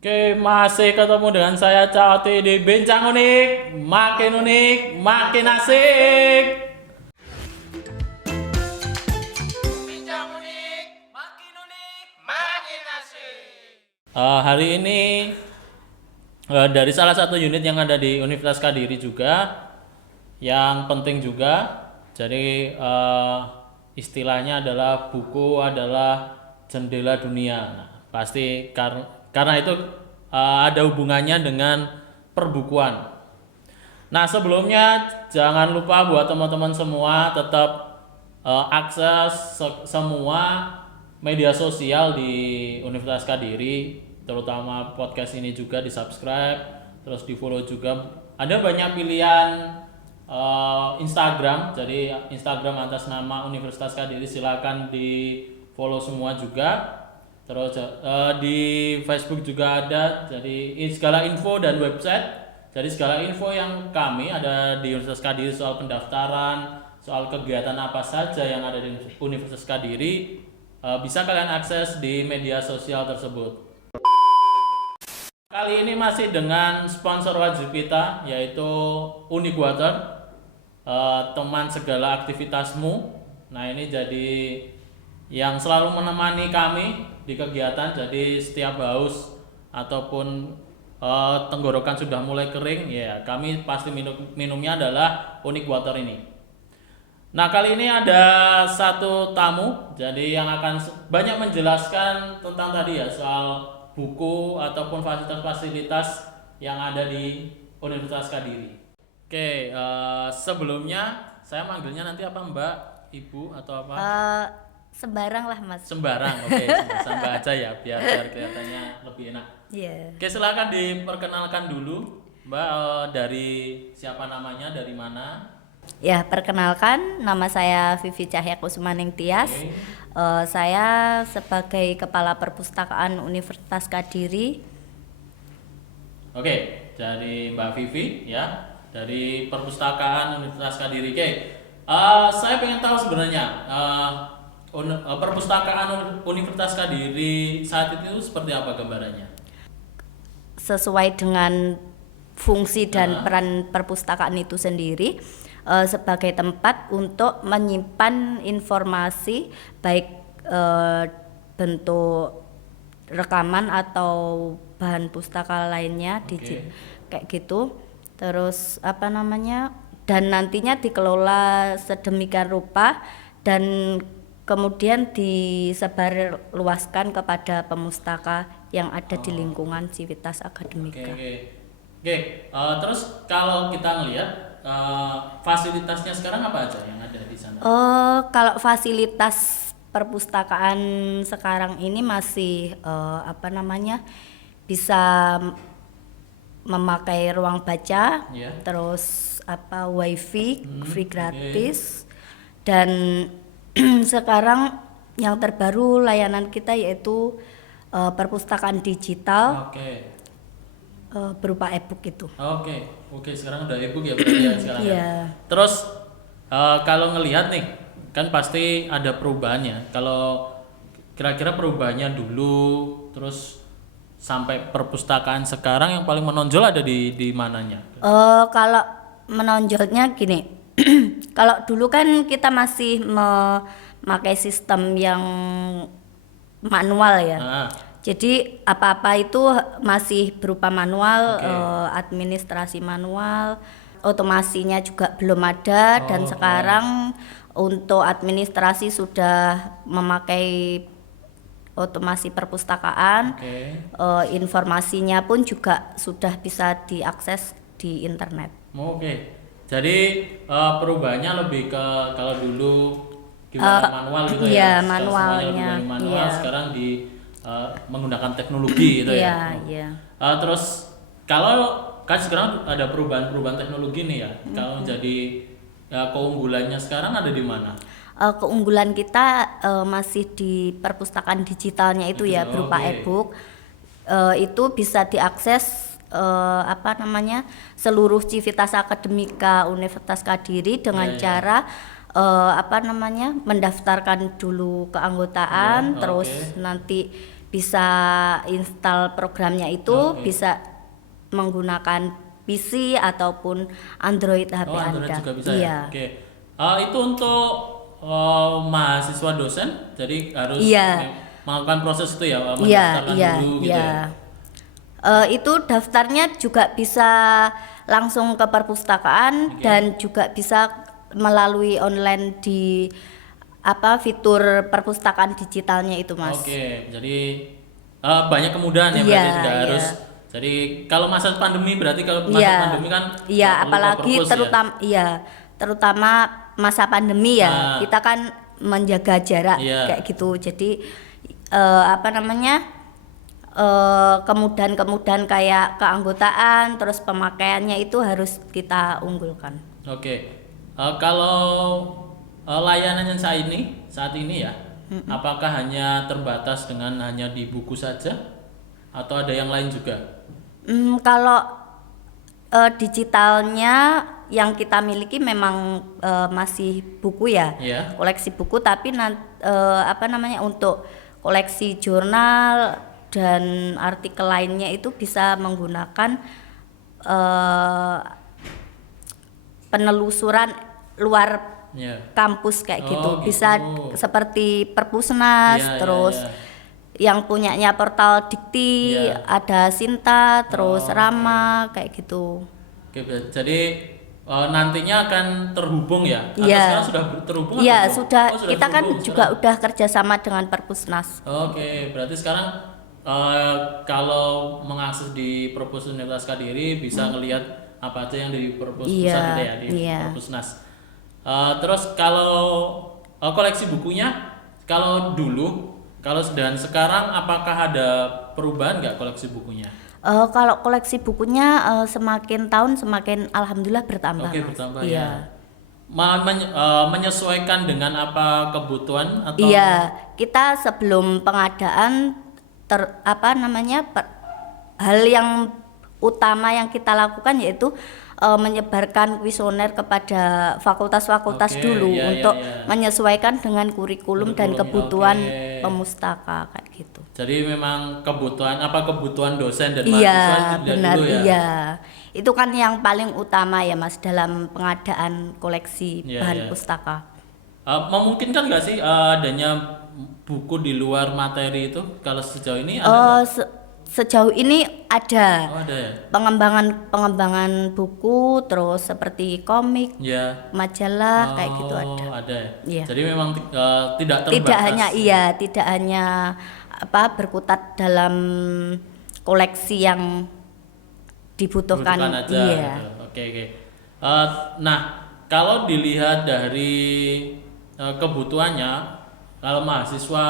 Oke, masih ketemu dengan saya Cati di Bincang Unik, makin asik. Makin asik. Hari ini dari salah satu unit yang ada di Universitas Kadiri juga, yang penting juga. Jadi istilahnya adalah buku adalah jendela dunia. Nah, pasti karena itu ada hubungannya dengan perbukuan. Nah, sebelumnya jangan lupa buat teman-teman semua tetap akses semua media sosial di Universitas Kadiri, terutama podcast ini juga di-subscribe, terus di-follow juga. Ada banyak pilihan Instagram, jadi Instagram atas nama Universitas Kadiri silakan di-follow semua juga. Terus di Facebook juga ada, jadi segala info dan website. Jadi segala info yang kami ada di Universitas Kadiri soal pendaftaran, soal kegiatan apa saja yang ada di Universitas Kadiri bisa kalian akses di media sosial tersebut. Kali ini masih dengan sponsor wajib kita yaitu Unique Water, teman segala aktivitasmu. Nah ini jadi yang selalu menemani kami di kegiatan. Jadi setiap haus ataupun tenggorokan sudah mulai kering, ya kami pasti minumnya adalah Unique Water ini. Nah kali ini ada satu tamu, jadi yang akan banyak menjelaskan tentang tadi ya soal buku ataupun fasilitas-fasilitas yang ada di Universitas Kadiri. Oke, sebelumnya saya manggilnya nanti apa Mbak, Ibu atau apa? Sembarang lah mas. Sembarang, oke, Mbak aja ya biar kelihatannya lebih enak. Iya. Oke, silakan diperkenalkan dulu Mbak, dari siapa namanya, dari mana? Ya, perkenalkan nama saya Vivi Cahya Kusumaning Tias. Oke. Saya sebagai Kepala Perpustakaan Universitas Kadiri. Oke, dari Mbak Vivi ya, dari Perpustakaan Universitas Kadiri. Oke, saya pengen tahu sebenarnya Perpustakaan Universitas Kadiri saat itu seperti apa gambarannya? Sesuai dengan fungsi dan peran perpustakaan itu sendiri sebagai tempat untuk menyimpan informasi baik bentuk rekaman atau bahan pustaka lainnya kayak gitu. Terus dan nantinya dikelola sedemikian rupa dan kemudian disebarluaskan kepada pemustaka yang ada di lingkungan Civitas Akademika. Oke. Terus kalau kita ngelihat fasilitasnya sekarang apa aja yang ada di sana? Kalau fasilitas perpustakaan sekarang ini masih bisa memakai ruang baca, terus wifi free gratis, dan sekarang yang terbaru layanan kita yaitu perpustakaan digital berupa e-book itu. Oke, sekarang udah e-book ya berarti ya sekarang. Iya. Terus kalau ngelihat nih, kan pasti ada perubahannya. Kalau kira-kira perubahannya dulu, terus sampai perpustakaan sekarang yang paling menonjol ada di mananya? Kalau menonjolnya gini, kalau dulu kan kita masih memakai sistem yang manual ya. Jadi apa-apa itu masih berupa manual, administrasi manual, otomasinya juga belum ada dan sekarang untuk administrasi sudah memakai otomasi perpustakaan. Informasinya pun juga sudah bisa diakses di internet. Jadi perubahannya lebih ke kalau dulu gimana manual gitu ya. Manualnya. Manual sekarang menggunakan teknologi gitu ya. Terus kalau kan sekarang ada perubahan teknologi nih ya. Kalau jadi keunggulannya sekarang ada di mana? Keunggulan kita masih di perpustakaan digitalnya itu ya berupa e-book. Itu bisa diakses seluruh Civitas Akademika Universitas Kadiri dengan cara mendaftarkan dulu keanggotaan, terus nanti bisa install programnya itu bisa menggunakan PC ataupun Android HP Android Anda. juga bisa Iya. ya. Oke. Itu untuk mahasiswa dosen, jadi harus Iya. melakukan proses itu ya, Iya, mendaftarkan iya, dulu gitu ya. Itu daftarnya juga bisa langsung ke perpustakaan dan juga bisa melalui online di fitur perpustakaan digitalnya itu, Mas. Oke, jadi banyak kemudahan ya, Iya, berarti tidak iya. harus. Jadi kalau masa pandemi, berarti kalau masa Iya. pandemi kan Iya, nggak perlu ke apalagi perpus ya. terutama masa pandemi ya. Kita kan menjaga jarak Iya. kayak gitu. Jadi kemudahan-kemudahan kayak keanggotaan terus pemakaiannya itu harus kita unggulkan. Oke. Kalau layanan yang saat ini ya, apakah hanya terbatas dengan hanya di buku saja atau ada yang lain juga? Kalau digitalnya yang kita miliki memang masih buku ya, Iya. koleksi buku, tapi untuk koleksi jurnal dan artikel lainnya itu bisa menggunakan penelusuran luar Iya. kampus kayak gitu. gitu. Bisa seperti Perpusnas, Iya, terus yang punyanya portal Dikti, Iya. ada Sinta, terus Rama kayak gitu. Oke, jadi nantinya akan terhubung ya? Atau Iya. sekarang sudah terhubung? Iya, atau belum? sudah. Kita kan terhubung juga sekarang. udah kerjasama dengan Perpusnas. Oke, berarti sekarang kalau mengakses di Perpus Universitas Kediri bisa ngelihat apa aja yang di Perpus Iya, pusat itu ya, di iya. Perpusnas. Terus kalau koleksi bukunya, kalau dulu, kalau dan sekarang apakah ada perubahan nggak koleksi bukunya? Kalau koleksi bukunya semakin tahun semakin alhamdulillah bertambah. Oke, Mas. bertambah Iya. ya. Menyesuaikan dengan apa kebutuhan atau? Iya, kita sebelum pengadaan hal yang utama yang kita lakukan yaitu menyebarkan kuesioner kepada fakultas-fakultas Oke, dulu iya, untuk iya. menyesuaikan dengan kurikulum dan kebutuhan pemustaka kayak gitu. Jadi memang kebutuhan dosen dan Iya, mahasiswa itu dilihat benar, dulu ya. iya. Itu kan yang paling utama ya Mas dalam pengadaan koleksi Iya, bahan iya. pustaka. Memungkinkan nggak sih adanya buku di luar materi itu? Kalau sejauh ini ada nggak? Sejauh ini ada Oh, ada ya. pengembangan buku, terus seperti komik, Ya. majalah kayak gitu ada. Ada ya. Iya. Jadi memang tidak terbatas. Tidak hanya berkutat dalam koleksi yang dibutuhkan. Aja. Iya. Gitu. Oke. Nah, kalau dilihat dari kebutuhannya, kalau mahasiswa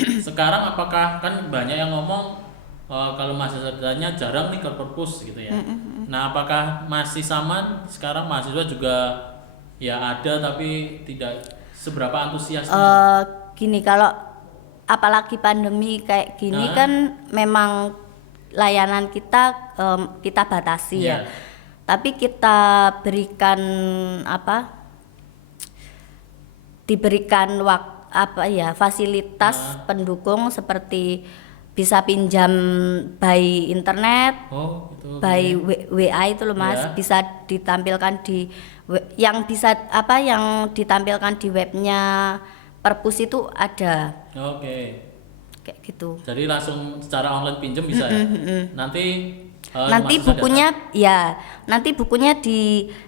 sekarang apakah kan banyak yang ngomong kalau mahasiswanya jarang nih ke perpus gitu ya. Nah, apakah masih sama sekarang mahasiswa juga ya ada tapi tidak seberapa antusiasnya? Gini, kalau apalagi pandemi kayak gini kan memang layanan kita batasi ya. Tapi kita diberikan fasilitas pendukung seperti bisa pinjam by internet, by WA itu loh Mas, bisa ditampilkan yang ditampilkan di webnya Perpus itu ada. Oke. Kayak gitu. Jadi langsung secara online pinjam bisa ya. Nanti bukunya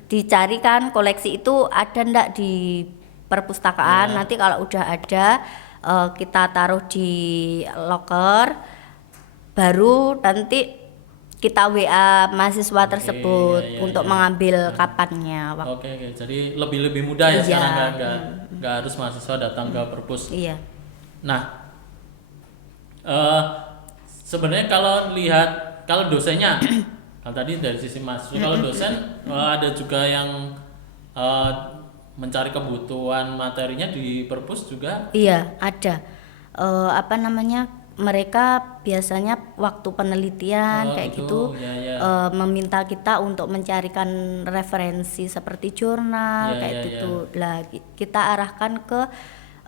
dicarikan koleksi itu ada ndak di perpustakaan. Nanti kalau udah ada kita taruh di loker, baru nanti kita WA mahasiswa tersebut untuk mengambil kapannya. Oke. Jadi lebih mudah ya sekarang, nggak harus mahasiswa datang ke perpus. Iya. Nah, sebenarnya kalau dosennya, kalau tadi dari sisi mahasiswa, kalau dosen ada juga yang mencari kebutuhan materinya di perpus juga. Iya, ada. Mereka biasanya waktu penelitian kayak gitu. Meminta kita untuk mencarikan referensi seperti jurnal kayak gitu. Lah kita arahkan ke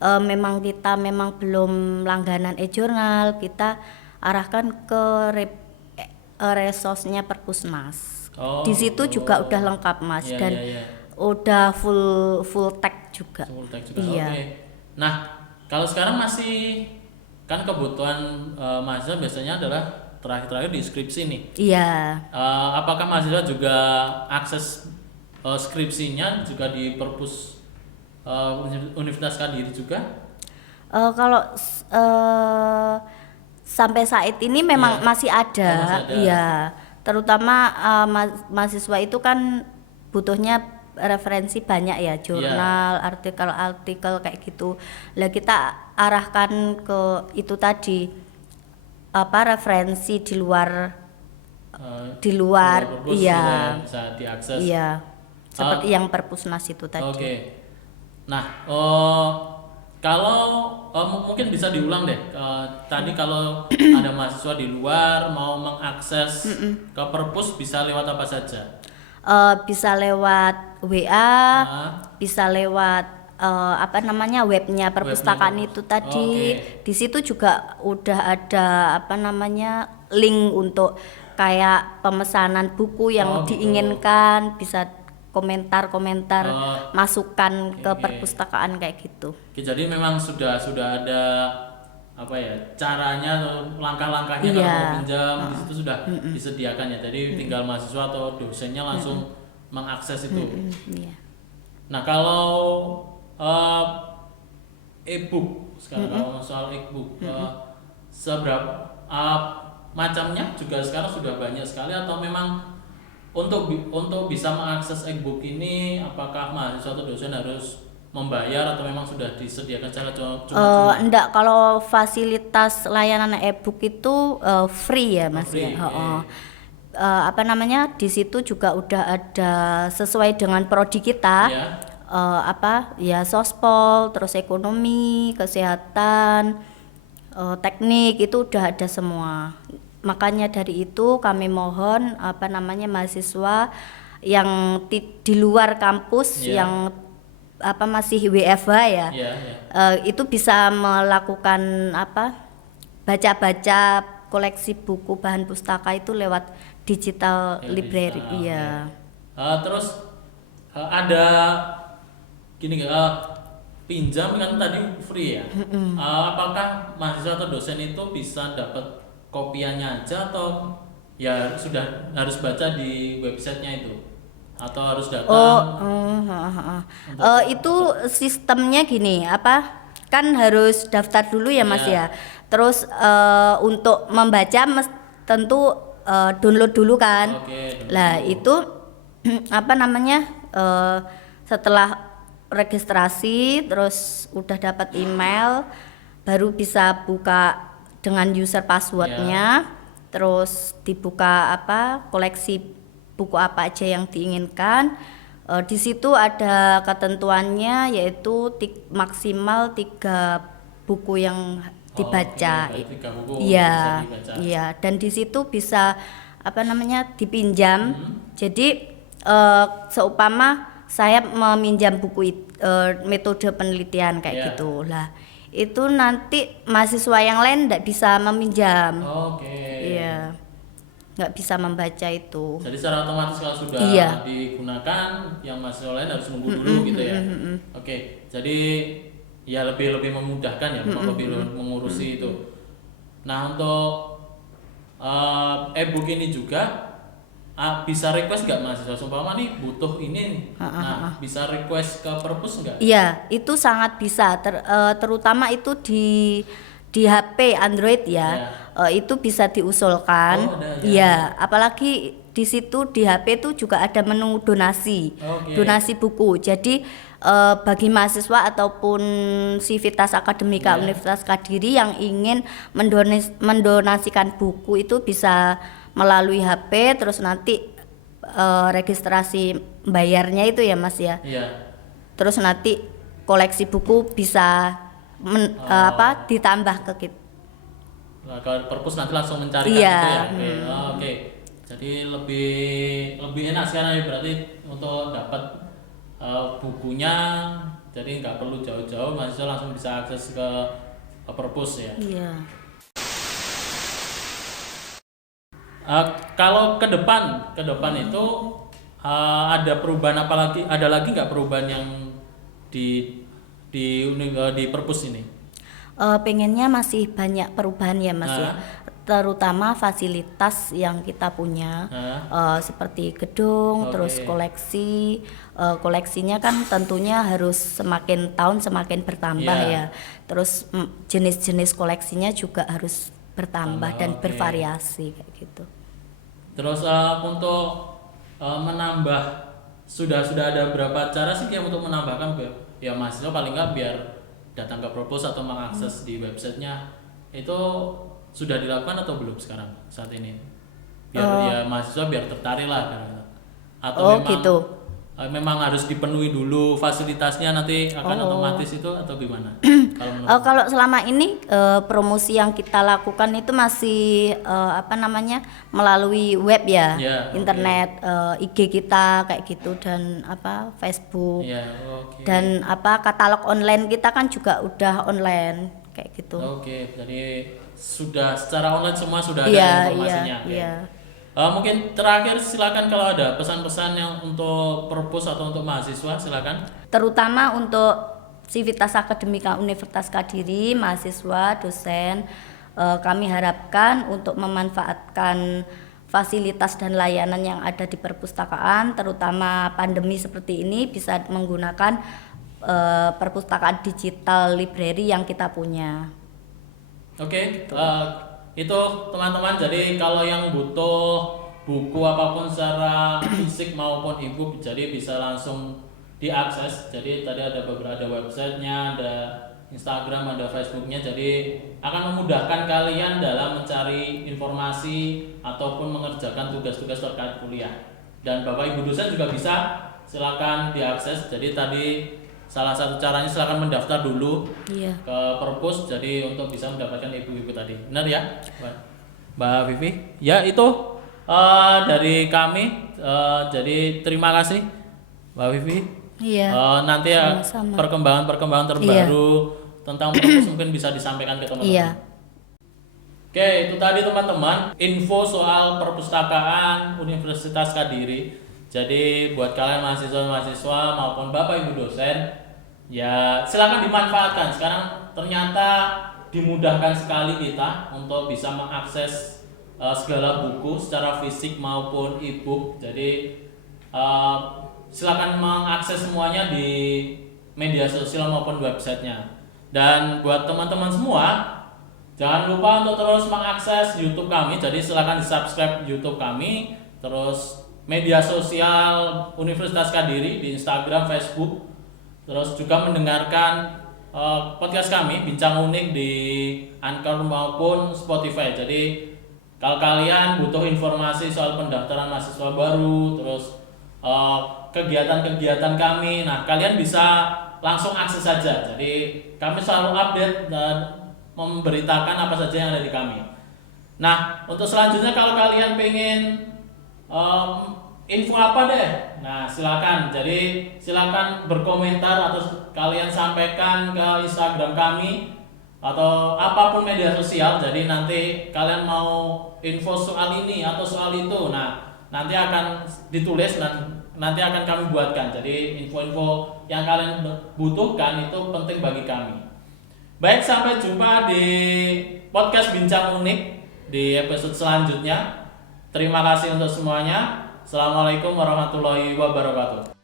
memang kita belum langganan e-jurnal, kita arahkan ke resosnya Perpusnas. Oh, Di situ gitu. juga udah lengkap Mas, Iya, dan iya, iya. udah full tag juga. Simultan juga. Iya. Oke. Nah, kalau sekarang masih kan kebutuhan mahasiswa biasanya adalah terakhir-terakhir di skripsi nih. Iya. Apakah mahasiswa juga akses skripsinya juga di perpus Universitas Kadiri juga? Kalau sampai saat ini memang Iya. masih ada, Oh, masih ada. iya. Terutama mahasiswa itu kan butuhnya referensi banyak ya, jurnal, artikel-artikel kayak gitu. Lah kita arahkan ke itu tadi, apa, referensi di luar perpus iya. gitu ya, bisa diakses. Iya. Seperti yang Perpusnas itu tadi. Oke. Nah, kalau mungkin bisa diulang deh. Tadi kalau ada mahasiswa di luar mau mengakses ke perpus bisa lewat apa saja? Bisa lewat WA, Nah, bisa lewat apa namanya, webnya perpustakaan Webnya itu perpus. tadi. Oke. Di situ juga udah ada apa namanya, link untuk kayak pemesanan buku yang Oh, gitu. diinginkan, bisa komentar-komentar, Oh, masukan ke oke. perpustakaan kayak gitu. Oke, jadi memang sudah ada apa ya, caranya atau langkah-langkahnya kalau Iya. mau pinjam di situ sudah disediakan ya. Jadi tinggal mahasiswa atau dosennya langsung mengakses itu. Iya. Nah, kalau e-book sekarang, kalau soal e-book seberapa macamnya juga sekarang sudah banyak sekali, atau memang untuk bisa mengakses e-book ini apakah mahasiswa atau dosen harus membayar atau memang sudah disediakan secara cuma-cuma? Enggak, kalau fasilitas layanan e-book itu free ya Mas Free, ya. oke. Heeh. Apa namanya, di situ juga udah ada sesuai dengan prodi kita. Ya. Apa ya, sospol, terus ekonomi, kesehatan, teknik, itu udah ada semua. Makanya dari itu kami mohon apa namanya, mahasiswa yang di luar kampus, Iya. yang apa masih WFH ya, Ya, ya. itu bisa melakukan apa, baca-baca koleksi buku bahan pustaka itu lewat digital library. Digital, Iya. ya. Terus ada gini pinjam kan tadi free ya. Apakah mahasiswa atau dosen itu bisa dapat kopiannya aja, atau ya sudah harus baca di websitenya itu, atau harus datang? Itu sistemnya gini, apa, kan harus daftar dulu ya Mas Iya. ya. Terus untuk membaca tentu download dulu kan. Oke, download Lah dulu. itu apa namanya, setelah registrasi terus udah dapat email, baru bisa buka dengan user passwordnya. Terus dibuka apa, koleksi buku apa aja yang diinginkan. Di situ ada ketentuannya, yaitu maksimal 3 buku yang dibaca. Oke, 3 buku Iya, bisa dibaca. iya. Dan di situ bisa apa namanya, dipinjam. Jadi seumpama saya meminjam buku metode penelitian kayak Iya. gitu lah. Itu nanti mahasiswa yang lain tidak bisa meminjam. Oke. Iya, nggak bisa membaca itu. Jadi secara otomatis kalau sudah Iya. digunakan, yang mahasiswa lain harus nunggu dulu gitu ya. Oke, jadi ya lebih memudahkan ya, lebih mengurusi itu. Nah, untuk e-book ini juga bisa request nggak mahasiswa? Seumpama nih butuh ini, nah bisa request ke perpus nggak? Iya, itu sangat bisa. Terutama itu di HP Android ya. Itu bisa diusulkan. Oh, ada, ya. Iya, apalagi di situ di HP itu juga ada menu donasi. Oke. Donasi buku. Jadi bagi mahasiswa ataupun Sivitas Akademika Ya. Universitas Kadiri yang ingin mendonasikan buku, itu bisa melalui HP, terus nanti registrasi bayarnya itu ya Mas ya. Iya. Terus nanti koleksi buku bisa ditambah ke kita. Nah, kalau perpus nanti langsung mencarikan Iya. itu ya. Oke. Oke. Jadi lebih enak sekarang ya berarti untuk dapat bukunya Jadi nggak perlu jauh-jauh, mahasiswa langsung bisa akses ke perpus ya. Iya. Kalau ke depan itu ada perubahan apa lagi? Ada lagi nggak perubahan yang di perpus ini? Pengennya masih banyak perubahan ya Mas ya, terutama fasilitas yang kita punya, seperti gedung, terus koleksinya kan tentunya harus semakin tahun semakin bertambah ya, terus jenis-jenis koleksinya juga harus bertambah dan bervariasi kayak gitu. Terus untuk menambah sudah ada berapa cara sih yang untuk menambahkan ya mahasiswa paling nggak biar datang ke perpus atau mengakses di websitenya itu sudah dilakukan atau belum sekarang saat ini biar ya mahasiswa biar tertarik lah atau memang gitu. Memang harus dipenuhi dulu fasilitasnya nanti akan otomatis itu atau gimana? Kalau selama ini promosi yang kita lakukan itu masih melalui web ya, internet, IG kita kayak gitu dan Facebook, dan katalog online kita kan juga udah online kayak gitu. Jadi sudah secara online semua sudah ada informasinya. Mungkin terakhir silakan kalau ada pesan-pesan yang untuk perpus atau untuk mahasiswa silakan. Terutama untuk Civitas Akademika Universitas Kediri, mahasiswa, dosen, kami harapkan untuk memanfaatkan fasilitas dan layanan yang ada di perpustakaan, terutama pandemi seperti ini bisa menggunakan perpustakaan digital library yang kita punya. Itu teman-teman, jadi kalau yang butuh buku apapun secara fisik maupun e-book jadi bisa langsung diakses. Jadi tadi ada beberapa websitenya, ada Instagram, ada Facebooknya, jadi akan memudahkan kalian dalam mencari informasi ataupun mengerjakan tugas-tugas terkait kuliah. Dan Bapak Ibu dosen juga bisa silakan diakses. Jadi tadi salah satu caranya silakan mendaftar dulu ke perpus jadi untuk bisa mendapatkan ibu-ibu tadi. Benar ya Mbak Vivi? Ya itu dari kami, jadi terima kasih Mbak Vivi. Nanti perkembangan terbaru tentang perpus mungkin bisa disampaikan ke teman-teman. Oke, itu tadi teman-teman info soal perpustakaan Universitas Kediri. Jadi buat kalian mahasiswa maupun Bapak Ibu dosen, ya silakan dimanfaatkan. Sekarang ternyata dimudahkan sekali kita untuk bisa mengakses segala buku secara fisik maupun e-book. Jadi silakan mengakses semuanya di media sosial maupun websitenya. Dan buat teman-teman semua, jangan lupa untuk terus mengakses YouTube kami. Jadi silakan di-subscribe YouTube kami, terus media sosial Universitas Kediri di Instagram, Facebook, terus juga mendengarkan podcast kami Bincang Unik di Anchor maupun Spotify. Jadi kalau kalian butuh informasi soal pendaftaran mahasiswa baru, terus kegiatan-kegiatan kami, nah kalian bisa langsung akses saja. Jadi kami selalu update dan memberitakan apa saja yang ada di kami. Nah untuk selanjutnya kalau kalian pengen info apa deh, nah silakan. Jadi silakan berkomentar atau kalian sampaikan ke Instagram kami atau apapun media sosial. Jadi nanti kalian mau info soal ini atau soal itu, nah nanti akan ditulis dan nanti akan kami buatkan. Jadi info-info yang kalian butuhkan itu penting bagi kami. Baik, sampai jumpa di podcast Bincang Unik di episode selanjutnya. Terima kasih untuk semuanya. Assalamualaikum warahmatullahi wabarakatuh.